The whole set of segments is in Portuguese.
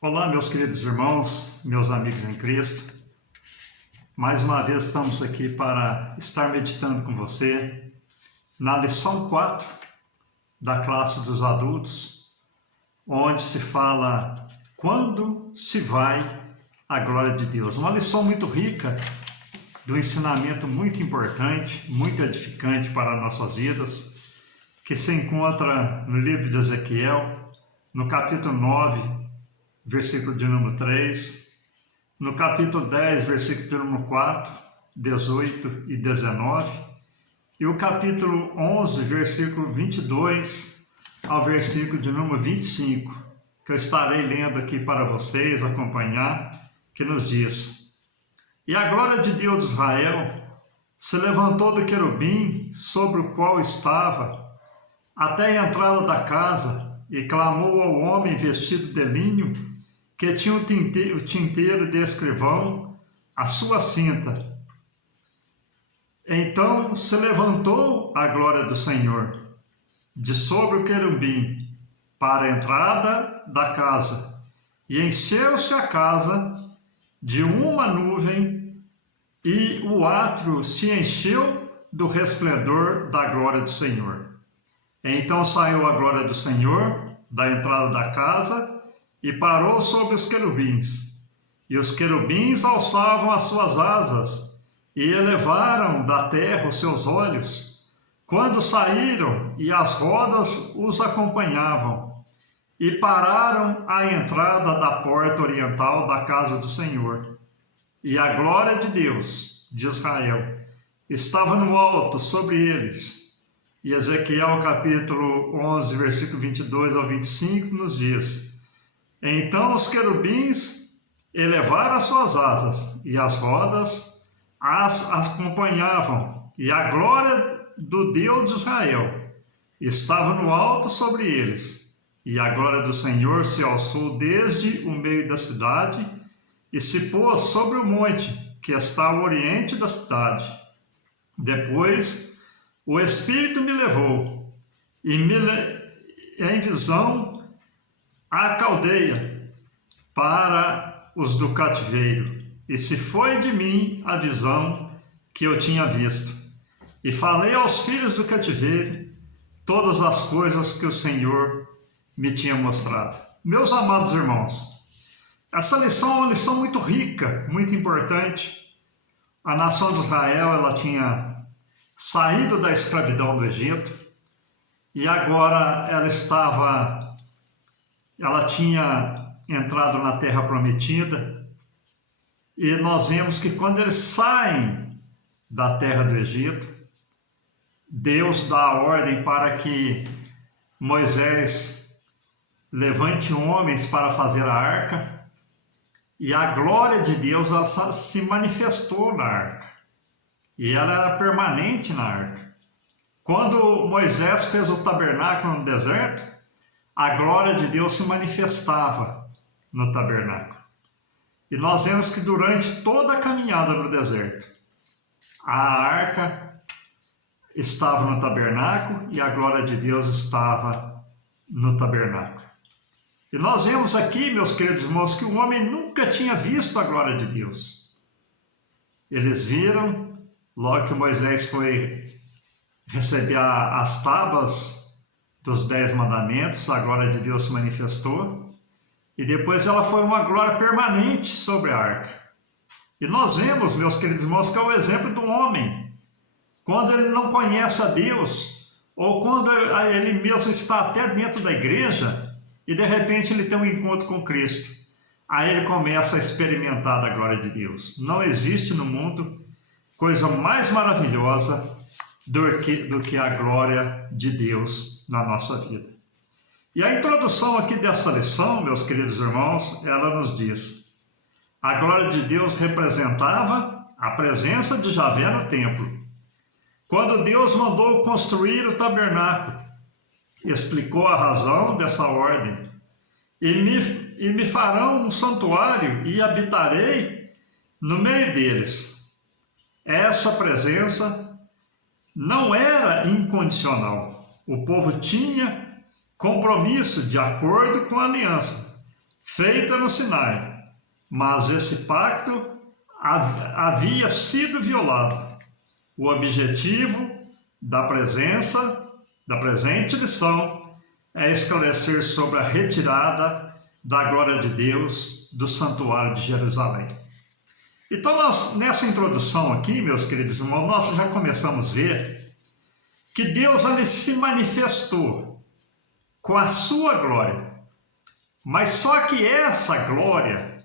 Olá, meus queridos irmãos, meus amigos em Cristo. Mais uma vez estamos aqui para estar meditando com você na lição 4 da classe dos adultos, onde se fala quando se vai a glória de Deus. Uma lição muito rica, do ensinamento muito importante, muito edificante para nossas vidas, que se encontra no livro de Ezequiel, no capítulo 9, versículo de número 3, no capítulo 10, versículo de número 4, 18 e 19, e o capítulo 11, versículo 22 ao versículo de número 25, que eu estarei lendo aqui para vocês acompanhar, que nos diz: E a glória de Deus de Israel se levantou do querubim sobre o qual estava até a entrada da casa e clamou ao homem vestido de linho que tinha o tinteiro de escrivão, a sua cinta. Então se levantou a glória do Senhor de sobre o querubim para a entrada da casa, e encheu-se a casa de uma nuvem, e o átrio se encheu do resplendor da glória do Senhor. Então saiu a glória do Senhor da entrada da casa e parou sobre os querubins. E os querubins alçavam as suas asas e elevaram da terra os seus olhos, quando saíram, e as rodas os acompanhavam, e pararam à entrada da porta oriental da casa do Senhor. E a glória de Deus de Israel estava no alto sobre eles. E Ezequiel capítulo 11, versículo 22 ao 25 nos diz: Então os querubins elevaram as suas asas, e as rodas as acompanhavam, e a glória do Deus de Israel estava no alto sobre eles. E a glória do Senhor se alçou desde o meio da cidade, e se pôs sobre o monte, que está ao oriente da cidade. Depois o Espírito me levou, e em visão a caldeia para os do cativeiro, e se foi de mim a visão que eu tinha visto. E falei aos filhos do cativeiro todas as coisas que o Senhor me tinha mostrado. Meus amados irmãos, essa lição é uma lição muito rica, muito importante. A nação de Israel, ela tinha saído da escravidão do Egito, e agora ela tinha entrado na terra prometida, e nós vemos que quando eles saem da terra do Egito, Deus dá a ordem para que Moisés levante homens para fazer a arca, e a glória de Deus ela se manifestou na arca, e ela era permanente na arca. Quando Moisés fez o tabernáculo no deserto, a glória de Deus se manifestava no tabernáculo. E nós vemos que durante toda a caminhada no deserto, a arca estava no tabernáculo e a glória de Deus estava no tabernáculo. E nós vemos aqui, meus queridos irmãos, que o homem nunca tinha visto a glória de Deus. Eles viram, logo que Moisés foi receber as tábuas dos 10 mandamentos, a glória de Deus se manifestou, e depois ela foi uma glória permanente sobre a arca. E nós vemos, meus queridos irmãos, que é o exemplo do homem. Quando ele não conhece a Deus, ou quando ele mesmo está até dentro da igreja, e de repente ele tem um encontro com Cristo, aí ele começa a experimentar da glória de Deus. Não existe no mundo coisa mais maravilhosa do que a glória de Deus na nossa vida. E a introdução aqui dessa lição, meus queridos irmãos, ela nos diz: a glória de Deus representava a presença de Javé no templo. Quando Deus mandou construir o tabernáculo, explicou a razão dessa ordem: e me farão um santuário e habitarei no meio deles. Essa presença não era incondicional. O povo tinha compromisso de acordo com a aliança feita no Sinai, mas esse pacto havia sido violado. O objetivo da presente lição é esclarecer sobre a retirada da glória de Deus do santuário de Jerusalém. Então, nessa introdução aqui, meus queridos irmãos, nós já começamos a ver que Deus ali se manifestou com a sua glória. Mas só que essa glória,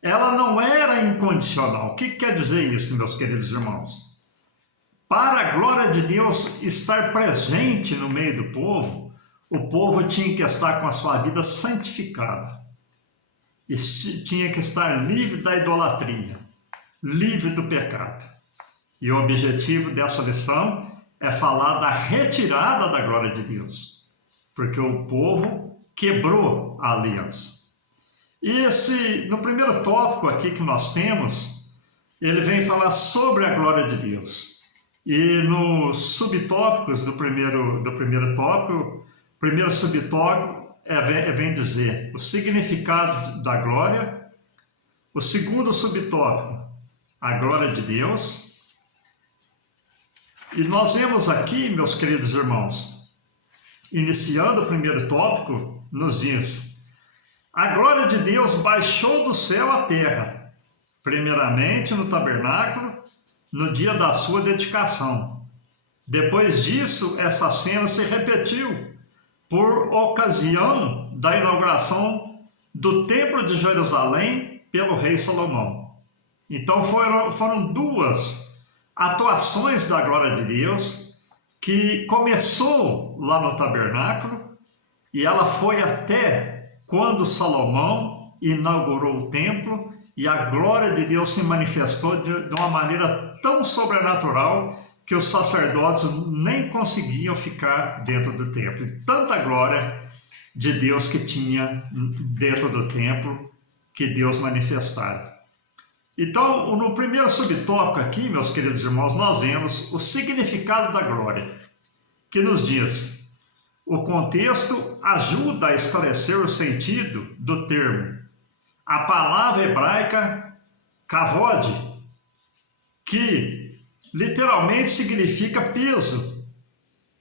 ela não era incondicional. O que quer dizer isso, meus queridos irmãos? Para a glória de Deus estar presente no meio do povo, o povo tinha que estar com a sua vida santificada. Tinha que estar livre da idolatria, livre do pecado. E o objetivo dessa lição é falar da retirada da glória de Deus, porque o povo quebrou a aliança. E no primeiro tópico aqui que nós temos, ele vem falar sobre a glória de Deus. E nos subtópicos do primeiro tópico, o primeiro subtópico vem dizer o significado da glória. O segundo subtópico, a glória de Deus. E nós vemos aqui, meus queridos irmãos, iniciando o primeiro tópico, nos diz: a glória de Deus baixou do céu à terra, primeiramente no tabernáculo, no dia da sua dedicação. Depois disso, essa cena se repetiu por ocasião da inauguração do Templo de Jerusalém pelo rei Salomão. Então foram duas atuações da glória de Deus que começou lá no tabernáculo e ela foi até quando Salomão inaugurou o templo e a glória de Deus se manifestou de uma maneira tão sobrenatural que os sacerdotes nem conseguiam ficar dentro do templo. E tanta glória de Deus que tinha dentro do templo que Deus manifestara. Então, no primeiro subtópico aqui, meus queridos irmãos, nós vemos o significado da glória, que nos diz: o contexto ajuda a esclarecer o sentido do termo. A palavra hebraica kavod, que literalmente significa peso,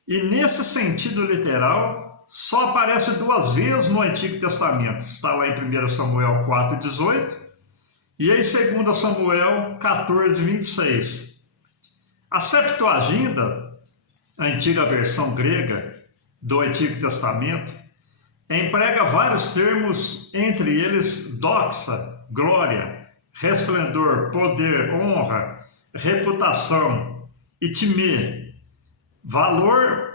e nesse sentido literal só aparece 2 vezes no Antigo Testamento. Está lá em 1 Samuel 4,18 e em 2 Samuel 14,26. A Septuaginta, a antiga versão grega do Antigo Testamento, emprega vários termos, entre eles doxa, glória, resplendor, poder, honra, reputação, e timê, valor,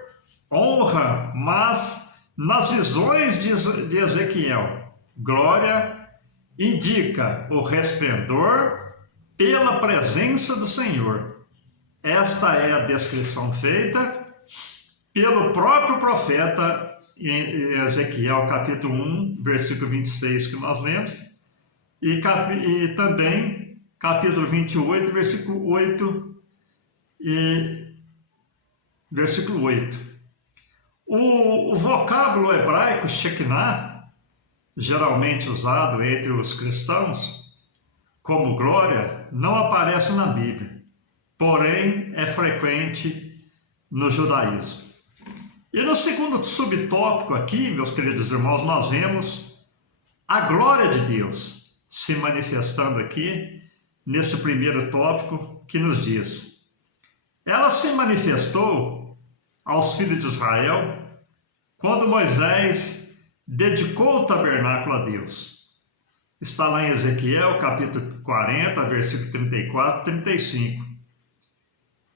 honra, mas nas visões de Ezequiel, glória indica o resplendor pela presença do Senhor. Esta é a descrição feita pelo próprio profeta em Ezequiel capítulo 1, versículo 26 que nós lemos, e também capítulo 28, versículo 8 e versículo 8. O vocábulo hebraico Shekinah, geralmente usado entre os cristãos como glória, não aparece na Bíblia, porém é frequente no judaísmo. E no segundo subtópico aqui, meus queridos irmãos, nós vemos a glória de Deus se manifestando aqui nesse primeiro tópico que nos diz: ela se manifestou aos filhos de Israel quando Moisés dedicou o tabernáculo a Deus. Está lá em Ezequiel capítulo 40, versículo 34 e 35.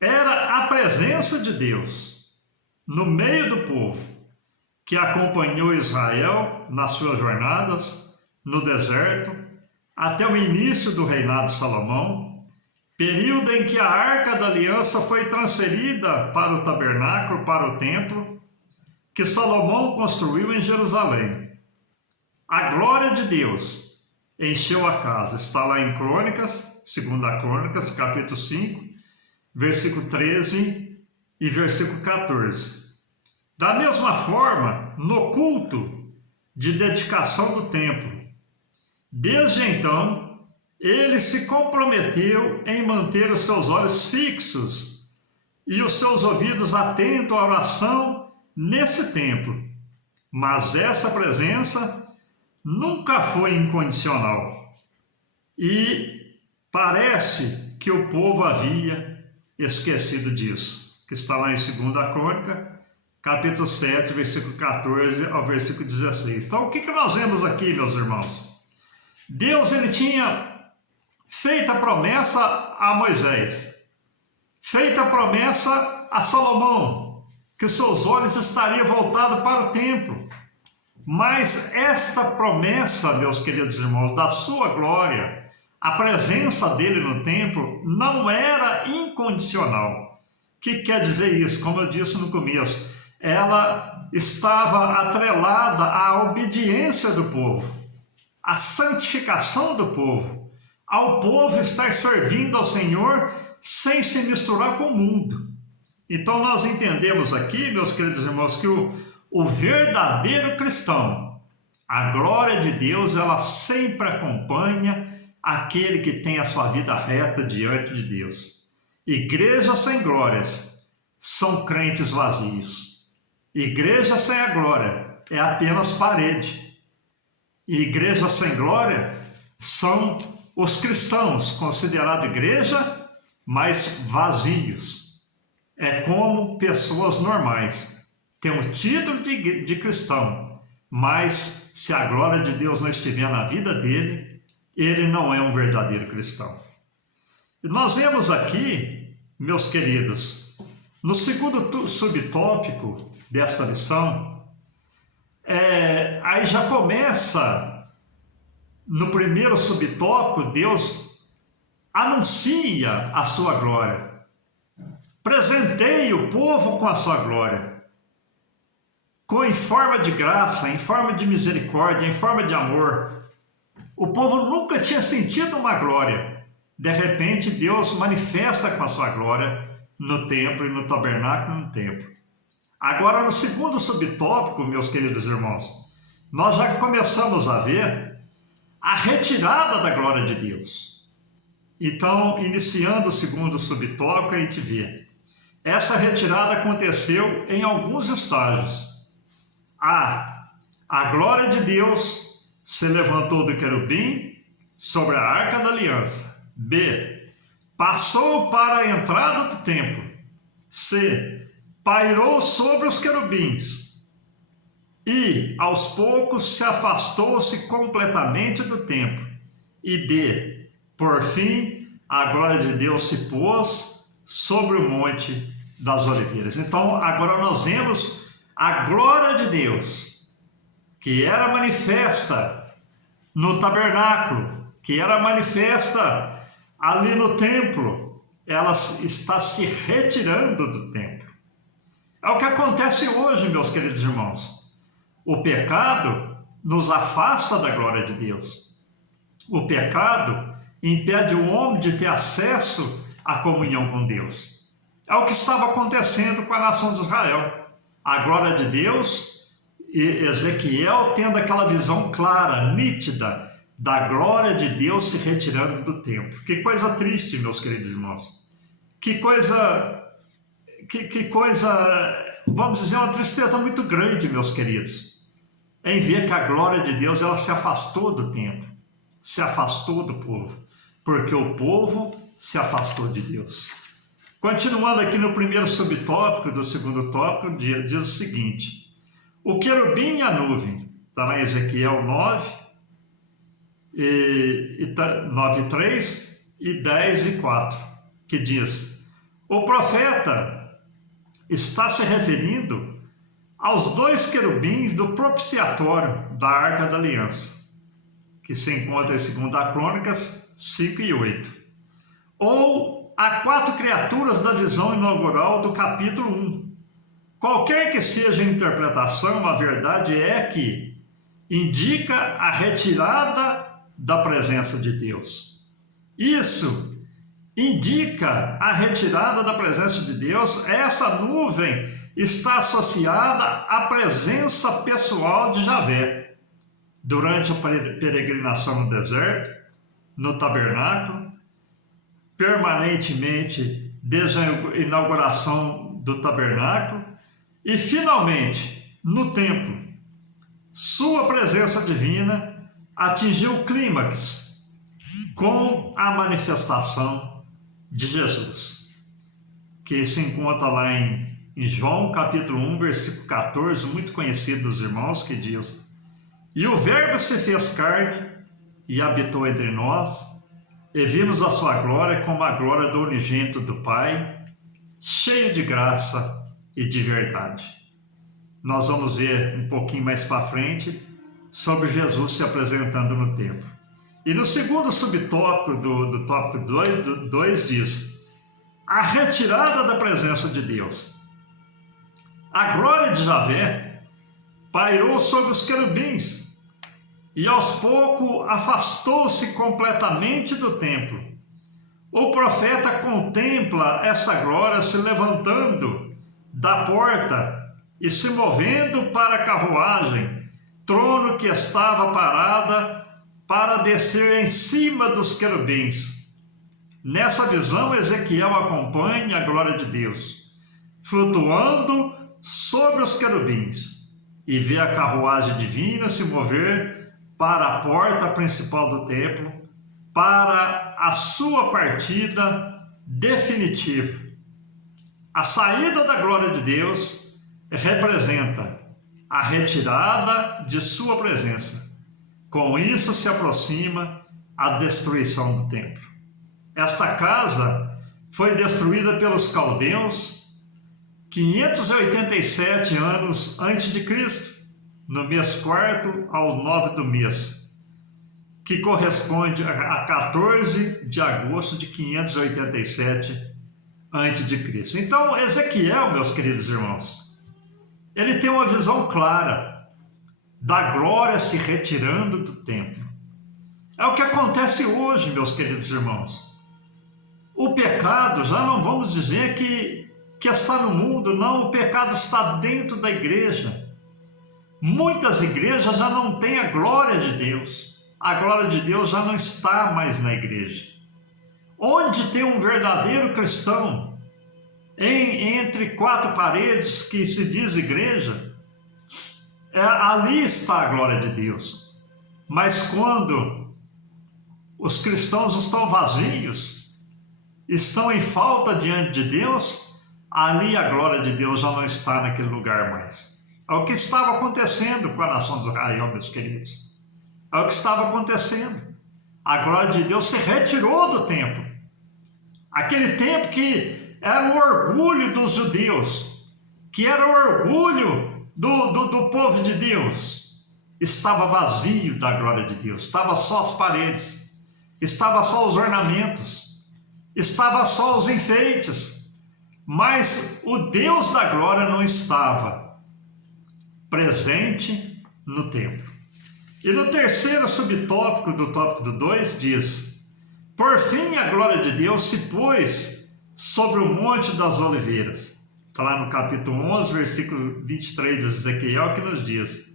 Era a presença de Deus no meio do povo que acompanhou Israel nas suas jornadas no deserto até o início do reinado de Salomão, período em que a Arca da Aliança foi transferida para o tabernáculo, para o templo, que Salomão construiu em Jerusalém. A glória de Deus encheu a casa. Está lá em Crônicas, 2 Crônicas, capítulo 5, versículo 13 e versículo 14. Da mesma forma, no culto de dedicação do templo, Desde então, ele se comprometeu em manter os seus olhos fixos e os seus ouvidos atentos à oração nesse templo. Mas essa presença nunca foi incondicional. E parece que o povo havia esquecido disso, que está lá em 2 Crônica, capítulo 7, versículo 14 ao versículo 16. Então, o que nós vemos aqui, meus irmãos? Deus, ele tinha feito a promessa a Moisés, feito a promessa a Salomão, que os seus olhos estariam voltados para o templo. Mas esta promessa, meus queridos irmãos, da sua glória, a presença dele no templo, não era incondicional. O que quer dizer isso? Como eu disse no começo, ela estava atrelada à obediência do povo, à santificação do povo, ao povo estar servindo ao Senhor sem se misturar com o mundo. Então nós entendemos aqui, meus queridos irmãos, que o verdadeiro cristão, a glória de Deus, ela sempre acompanha aquele que tem a sua vida reta diante de Deus. Igrejas sem glórias são crentes vazios. Igreja sem a glória é apenas parede. Igreja sem glória são os cristãos, considerados igreja, mas vazios. É como pessoas normais. Tem o título de cristão, mas se a glória de Deus não estiver na vida dele, ele não é um verdadeiro cristão. E nós vemos aqui, meus queridos, no segundo subtópico desta lição, aí já começa, no primeiro subtópico, Deus anuncia a sua glória. Presenteie o povo com a sua glória, em forma de graça, em forma de misericórdia, em forma de amor. O povo nunca tinha sentido uma glória. De repente, Deus manifesta com a sua glória no templo e no tabernáculo no templo. Agora, no segundo subtópico, meus queridos irmãos, nós já começamos a ver a retirada da glória de Deus. Então, iniciando o segundo subtópico, a gente vê. Essa retirada aconteceu em alguns estágios. A glória de Deus se levantou do querubim sobre a arca da aliança. B. Passou para a entrada do templo. C. Pairou sobre os querubins. E, aos poucos, se afastou-se completamente do templo. E D. Por fim, a glória de Deus se pôs sobre o monte das oliveiras. Então, agora nós vemos a glória de Deus, que era manifesta no tabernáculo, que era manifesta ali no templo, ela está se retirando do templo. É o que acontece hoje, meus queridos irmãos. O pecado nos afasta da glória de Deus. O pecado impede o homem de ter acesso à comunhão com Deus. É o que estava acontecendo com a nação de Israel. A glória de Deus, e Ezequiel tendo aquela visão clara, nítida, da glória de Deus se retirando do templo. Que coisa triste, meus queridos irmãos. Que coisa, vamos dizer, uma tristeza muito grande, meus queridos, em ver que a glória de Deus, ela se afastou do templo, se afastou do povo, porque o povo se afastou de Deus. Continuando aqui no primeiro subtópico do segundo tópico, diz o seguinte: o querubim e a nuvem, está lá em Ezequiel 9, 3 e 10 e 4, que diz: o profeta está se referindo aos dois querubins do propiciatório da Arca da Aliança, que se encontra em 2 Crônicas 5 e 8, ou a 4 criaturas da visão inaugural do capítulo 1. Qualquer que seja a interpretação, a verdade é que indica a retirada da presença de Deus. Isso indica a retirada da presença de Deus. Essa nuvem está associada à presença pessoal de Javé. durante a peregrinação no deserto, no tabernáculo, permanentemente desde a inauguração do tabernáculo e finalmente no templo. Sua presença divina atingiu o clímax com a manifestação de Jesus, que se encontra lá em João capítulo 1, versículo 14, muito conhecido dos irmãos, que diz: "E o Verbo se fez carne e habitou entre nós, e vimos a sua glória como a glória do unigênito do Pai, cheio de graça e de verdade." Nós vamos ver um pouquinho mais para frente sobre Jesus se apresentando no templo. E no segundo subtópico do tópico 2 diz: a retirada da presença de Deus. A glória de Javé pairou sobre os querubins e aos poucos afastou-se completamente do templo. O profeta contempla esta glória se levantando da porta e se movendo para a carruagem, trono que estava parada para descer em cima dos querubins. Nessa visão, Ezequiel acompanha a glória de Deus, flutuando sobre os querubins, e vê a carruagem divina se mover para a porta principal do templo, para a sua partida definitiva. A saída da glória de Deus representa a retirada de sua presença. Com isso se aproxima a destruição do templo. Esta casa foi destruída pelos caldeus 587 anos antes de Cristo, no mês 4º ao 9 do mês, que corresponde a 14 de agosto de 587 antes de Cristo. Então, Ezequiel, meus queridos irmãos, ele tem uma visão clara da glória se retirando do templo. É o que acontece hoje, meus queridos irmãos. O pecado, já não vamos dizer que está no mundo, não, o pecado está dentro da igreja. Muitas igrejas já não têm a glória de Deus. A glória de Deus já não está mais na igreja. Onde tem um verdadeiro cristão, entre quatro paredes que se diz igreja, ali está a glória de Deus. Mas quando os cristãos estão vazios, estão em falta diante de Deus, ali a glória de Deus já não está naquele lugar mais. É o que estava acontecendo com a nação de Israel, meus queridos. É o que estava acontecendo. A glória de Deus se retirou do templo. Aquele templo que era o orgulho dos judeus, que era o orgulho do povo de Deus, estava vazio da glória de Deus. Estava só as paredes, estava só os ornamentos, estava só os enfeites, mas o Deus da glória não estava presente no templo. E no terceiro subtópico do tópico 2 diz: por fim a glória de Deus se pôs sobre o Monte das Oliveiras. Está lá no capítulo 11, versículo 23 de Ezequiel, que nos diz: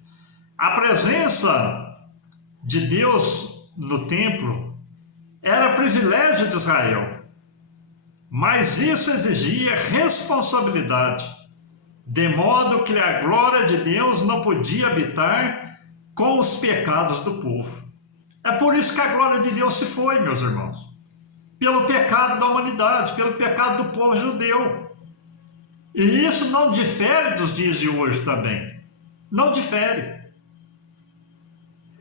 a presença de Deus no templo era privilégio de Israel, mas isso exigia responsabilidade, de modo que a glória de Deus não podia habitar com os pecados do povo. É por isso que a glória de Deus se foi, meus irmãos, pelo pecado da humanidade, pelo pecado do povo judeu. E isso não difere dos dias de hoje também, não difere.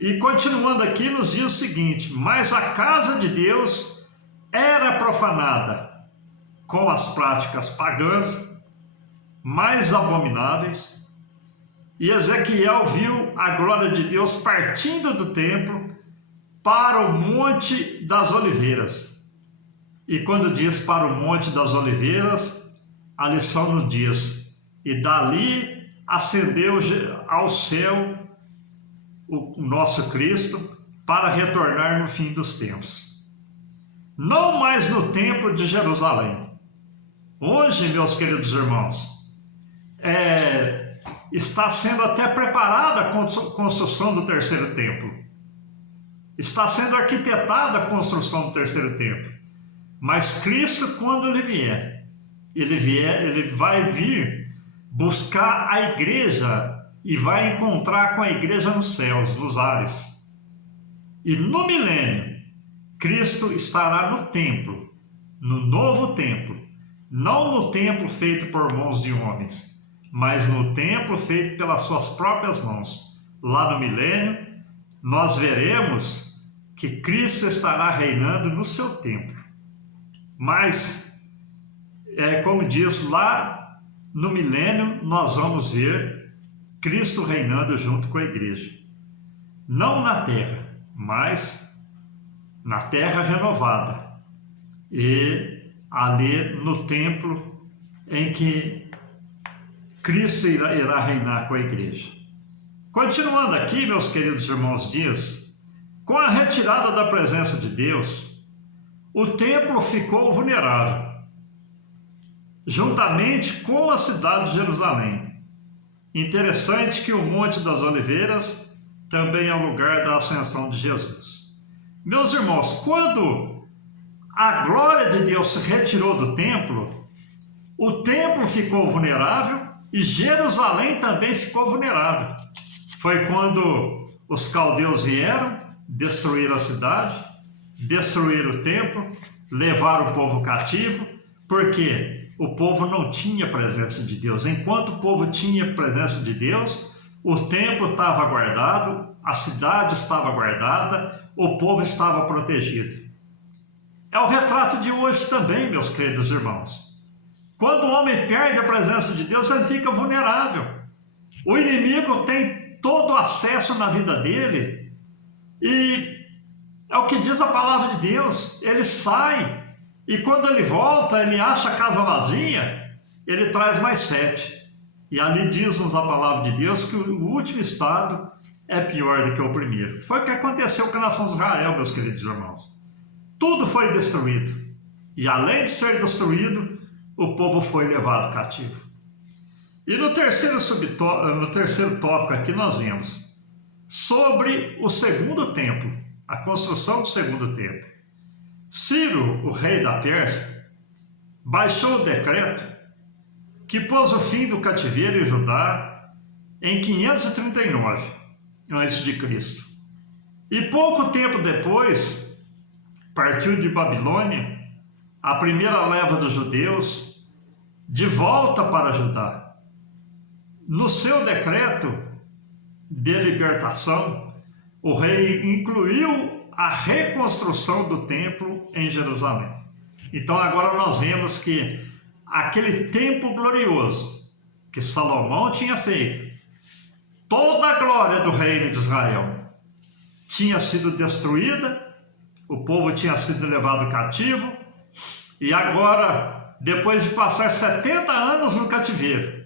E continuando aqui, nos diz o seguinte: mas a casa de Deus era profanada com as práticas pagãs mais abomináveis, e Ezequiel viu a glória de Deus partindo do templo para o Monte das Oliveiras. E quando diz para o Monte das Oliveiras, a lição nos diz: e dali ascendeu ao céu o nosso Cristo para retornar no fim dos tempos. Não mais no templo de Jerusalém. Hoje, meus queridos irmãos, está sendo até preparada a construção do terceiro templo. Está sendo arquitetada a construção do terceiro templo. Mas Cristo, quando ele vier, ele vai vir buscar a igreja e vai encontrar com a igreja nos céus, nos ares. E no milênio, Cristo estará no templo, no novo templo, não no templo feito por mãos de homens, mas no templo feito pelas suas próprias mãos. Lá no milênio, nós veremos que Cristo estará reinando no seu templo. Mas, como diz lá no milênio, nós vamos ver Cristo reinando junto com a igreja. Não na terra, mas na terra renovada. E ali no templo em que Cristo irá reinar com a igreja. Continuando aqui, meus queridos irmãos, diz: com a retirada da presença de Deus, o templo ficou vulnerável, juntamente com a cidade de Jerusalém. Interessante que o Monte das Oliveiras também é o lugar da ascensão de Jesus. Meus irmãos, quando a glória de Deus se retirou do templo, o templo ficou vulnerável e Jerusalém também ficou vulnerável. Foi quando os caldeus vieram, destruíram a cidade, destruíram o templo, levaram o povo cativo, porque o povo não tinha presença de Deus. Enquanto o povo tinha presença de Deus, o templo estava guardado, a cidade estava guardada, o povo estava protegido. É o retrato de hoje também, meus queridos irmãos. Quando o homem perde a presença de Deus, ele fica vulnerável. O inimigo tem todo o acesso na vida dele e é o que diz a palavra de Deus. Ele sai e quando ele volta, ele acha a casa vazia, ele traz mais 7. E ali diz-nos a palavra de Deus que o último estado é pior do que o primeiro. Foi o que aconteceu com a nação de Israel, meus queridos irmãos. Tudo foi destruído. E além de ser destruído, o povo foi levado cativo. E no terceiro tópico aqui nós vemos sobre o segundo templo, a construção do segundo templo. Ciro, o rei da Pérsia, baixou o decreto que pôs o fim do cativeiro em Judá em 539 a.C. E pouco tempo depois, partiu de Babilônia a primeira leva dos judeus de volta para Judá. No seu decreto de libertação, o rei incluiu a reconstrução do templo em Jerusalém. Então agora nós vemos que aquele templo glorioso que Salomão tinha feito, toda a glória do reino de Israel tinha sido destruída, o povo tinha sido levado cativo, e agora, depois de passar 70 anos no cativeiro,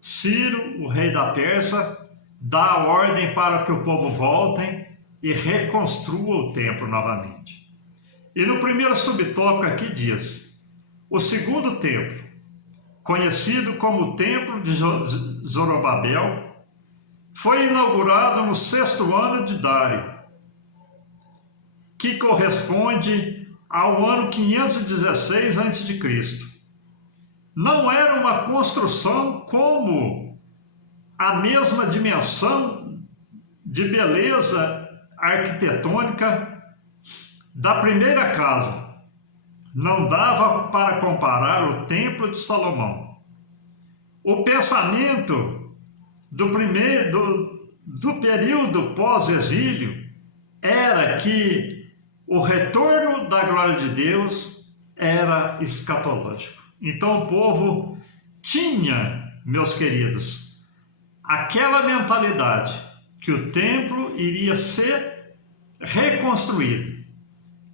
Ciro, o rei da Pérsia, dá a ordem para que o povo voltem e reconstrua o templo novamente. E no primeiro subtópico aqui diz: o segundo templo, conhecido como o Templo de Zorobabel, foi inaugurado no 6º ano de Dário, que corresponde ao ano 516 a.C. Não era uma construção como a mesma dimensão de beleza arquitetônica da primeira casa. Não dava para comparar o Templo de Salomão. O pensamento do período pós-exílio era que o retorno da glória de Deus era escatológico. Então o povo tinha, meus queridos, aquela mentalidade que o templo iria ser reconstruído,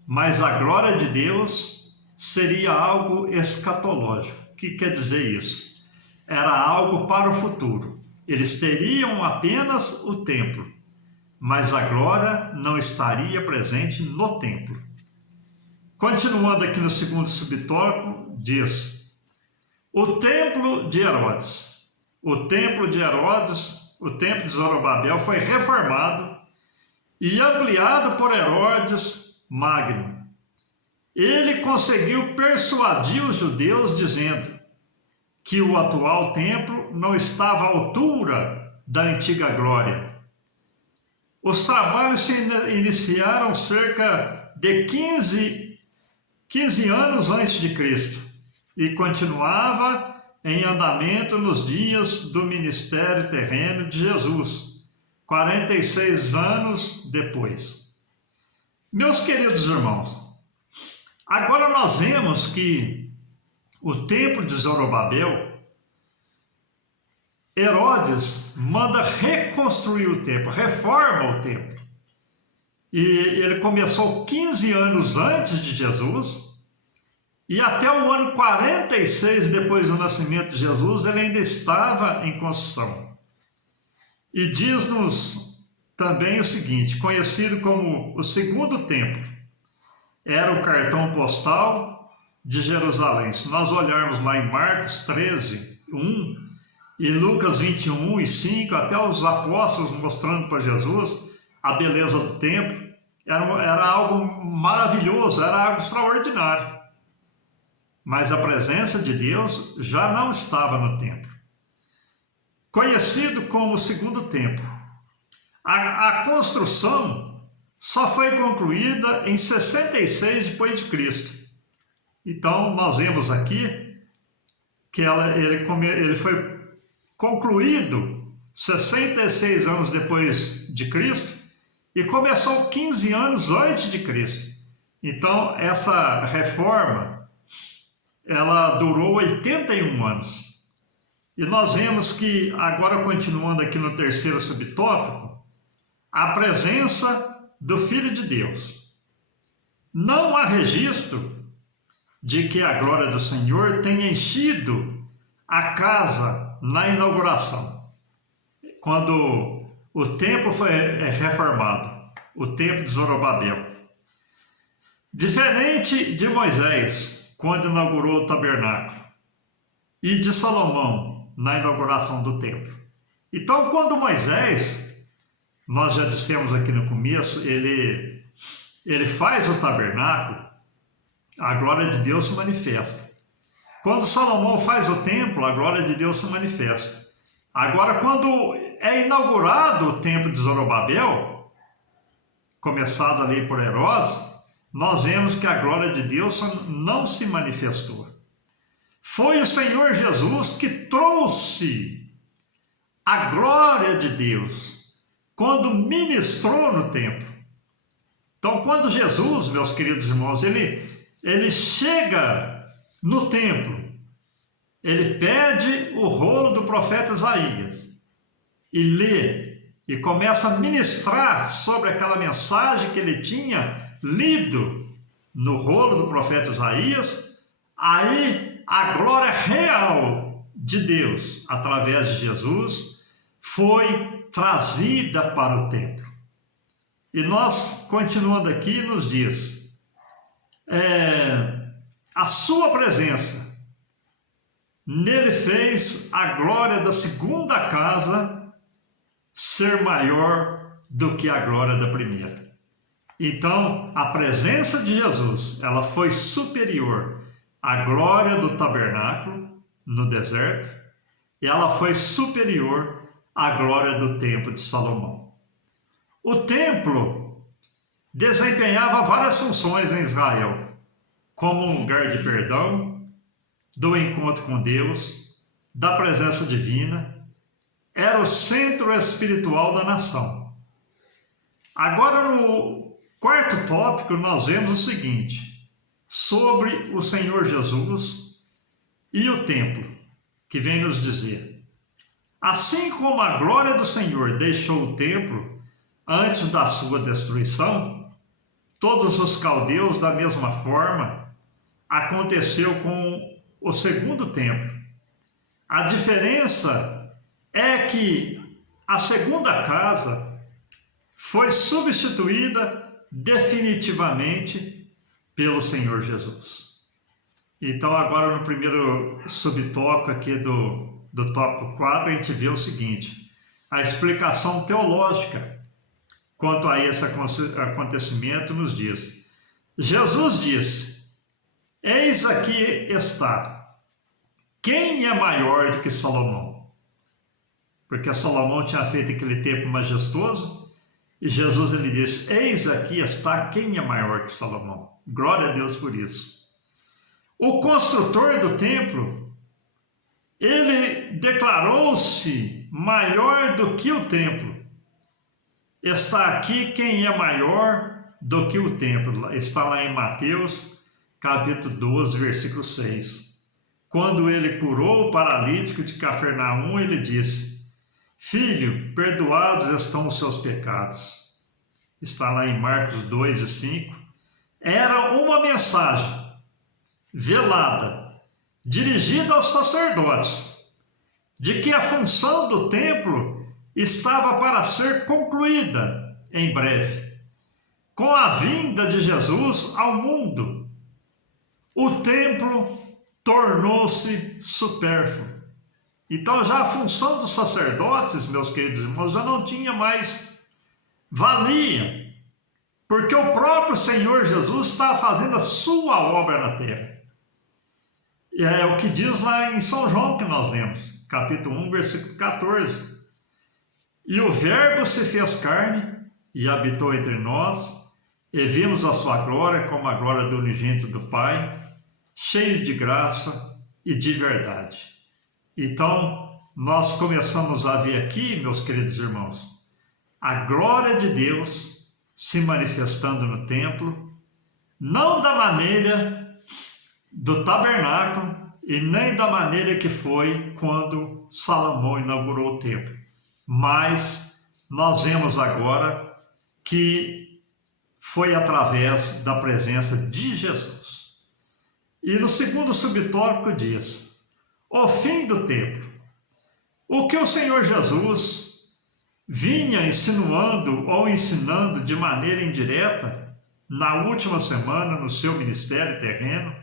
mas a glória de Deus seria algo escatológico. O que quer dizer isso? Era algo para o futuro. Eles teriam apenas o templo, mas a glória não estaria presente no templo. Continuando aqui no segundo subtópico, diz: o templo de Herodes. o templo de Herodes, o templo de Zorobabel, foi reformado e ampliado por Herodes Magno. Ele conseguiu persuadir os judeus dizendo que o atual templo não estava à altura da antiga glória. Os trabalhos se iniciaram cerca de 15 anos antes de Cristo e continuava em andamento nos dias do ministério terreno de Jesus, 46 anos depois. Meus queridos irmãos, agora nós vemos que o templo de Zorobabel, Herodes manda reconstruir o templo, reforma o templo. E ele começou 15 anos antes de Jesus, e até o ano 46 depois do nascimento de Jesus, ele ainda estava em construção. E diz-nos também o seguinte, conhecido como o segundo templo, era o cartão postal de Jerusalém. Se nós olharmos lá em Marcos 13, 1 e Lucas 21 e 5, até os apóstolos mostrando para Jesus a beleza do templo, era algo maravilhoso, era algo extraordinário. Mas a presença de Deus já não estava no templo. Conhecido como o segundo templo, a construção só foi concluída em 66 depois de Cristo. Então, nós vemos aqui que ele foi concluído 66 anos depois de Cristo e começou 15 anos antes de Cristo. Então, essa reforma, ela durou 81 anos. E nós vemos que, agora continuando aqui no terceiro subtópico, a presença do Filho de Deus. Não há registro de que a glória do Senhor tenha enchido a casa na inauguração, quando o templo foi reformado, o templo de Zorobabel. Diferente de Moisés, quando inaugurou o tabernáculo, e de Salomão, na inauguração do templo. Então, quando Moisés, nós já dissemos aqui no começo, ele faz o tabernáculo, a glória de Deus se manifesta. Quando Salomão faz o templo, a glória de Deus se manifesta. Agora, quando é inaugurado o templo de Zorobabel, começado ali por Herodes, nós vemos que a glória de Deus não se manifestou. Foi o Senhor Jesus que trouxe a glória de Deus quando ministrou no templo. Então, quando Jesus, meus queridos irmãos, ele chega no templo, ele pede o rolo do profeta Isaías e lê e começa a ministrar sobre aquela mensagem que ele tinha lido no rolo do profeta Isaías. Aí a glória real de Deus, através de Jesus, foi trazida para o templo. E nós, continuando aqui, nos diz, a sua presença nele fez a glória da segunda casa ser maior do que a glória da primeira. Então, a presença de Jesus, ela foi superior à glória do tabernáculo no deserto, e ela foi superior à glória do templo de Salomão. O templo desempenhava várias funções em Israel, como um lugar de perdão, do encontro com Deus, da presença divina, era o centro espiritual da nação. Agora, no quarto tópico, nós vemos o seguinte, sobre o Senhor Jesus e o templo, que vem nos dizer: assim como a glória do Senhor deixou o templo antes da sua destruição, todos os caldeus, da mesma forma, aconteceu com o segundo templo. A diferença é que a segunda casa foi substituída definitivamente pelo Senhor Jesus. Então, agora no primeiro subtópico aqui do tópico 4, a gente vê o seguinte: a explicação teológica quanto a esse acontecimento nos diz. Jesus disse: eis aqui está, quem é maior do que Salomão? Porque Salomão tinha feito aquele templo majestoso, e Jesus ele disse: eis aqui está, quem é maior que Salomão? Glória a Deus por isso. O construtor do templo, ele declarou-se maior do que o templo. Está aqui quem é maior do que o templo. Está lá em Mateus, capítulo 12, versículo 6. Quando ele curou o paralítico de Cafarnaum, ele disse: filho, perdoados estão os seus pecados. Está lá em Marcos 2 e 5. Era uma mensagem velada, dirigida aos sacerdotes, de que a função do templo estava para ser concluída em breve. Com a vinda de Jesus ao mundo, o templo tornou-se supérfluo. Então já a função dos sacerdotes, meus queridos irmãos, já não tinha mais valia, porque o próprio Senhor Jesus estava fazendo a sua obra na terra. E é o que diz lá em São João que nós lemos, capítulo 1, versículo 14. E o Verbo se fez carne e habitou entre nós, e vimos a sua glória como a glória do unigênito do Pai, cheio de graça e de verdade. Então, nós começamos a ver aqui, meus queridos irmãos, a glória de Deus se manifestando no templo, não da maneira do tabernáculo e nem da maneira que foi quando Salomão inaugurou o templo. Mas nós vemos agora que foi através da presença de Jesus. E no segundo subtópico diz: o fim do templo. O que o Senhor Jesus vinha insinuando ou ensinando de maneira indireta na última semana no seu ministério terreno,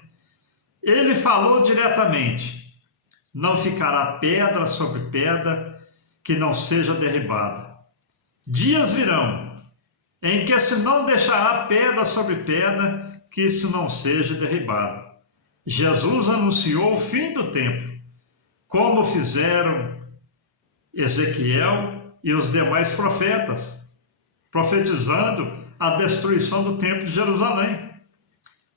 ele falou diretamente: não ficará pedra sobre pedra que não seja derribada. Dias virão em que se não deixará pedra sobre pedra que se não seja derribada. Jesus anunciou o fim do templo, como fizeram Ezequiel e os demais profetas, profetizando a destruição do templo de Jerusalém.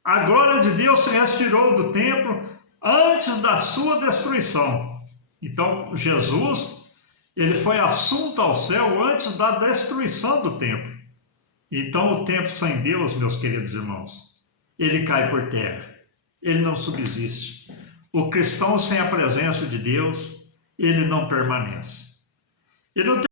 A glória de Deus se retirou do templo antes da sua destruição. Então, Jesus, ele foi assunto ao céu antes da destruição do templo. Então, o templo sem Deus, meus queridos irmãos, ele cai por terra. Ele não subsiste. O cristão sem a presença de Deus, ele não permanece. E no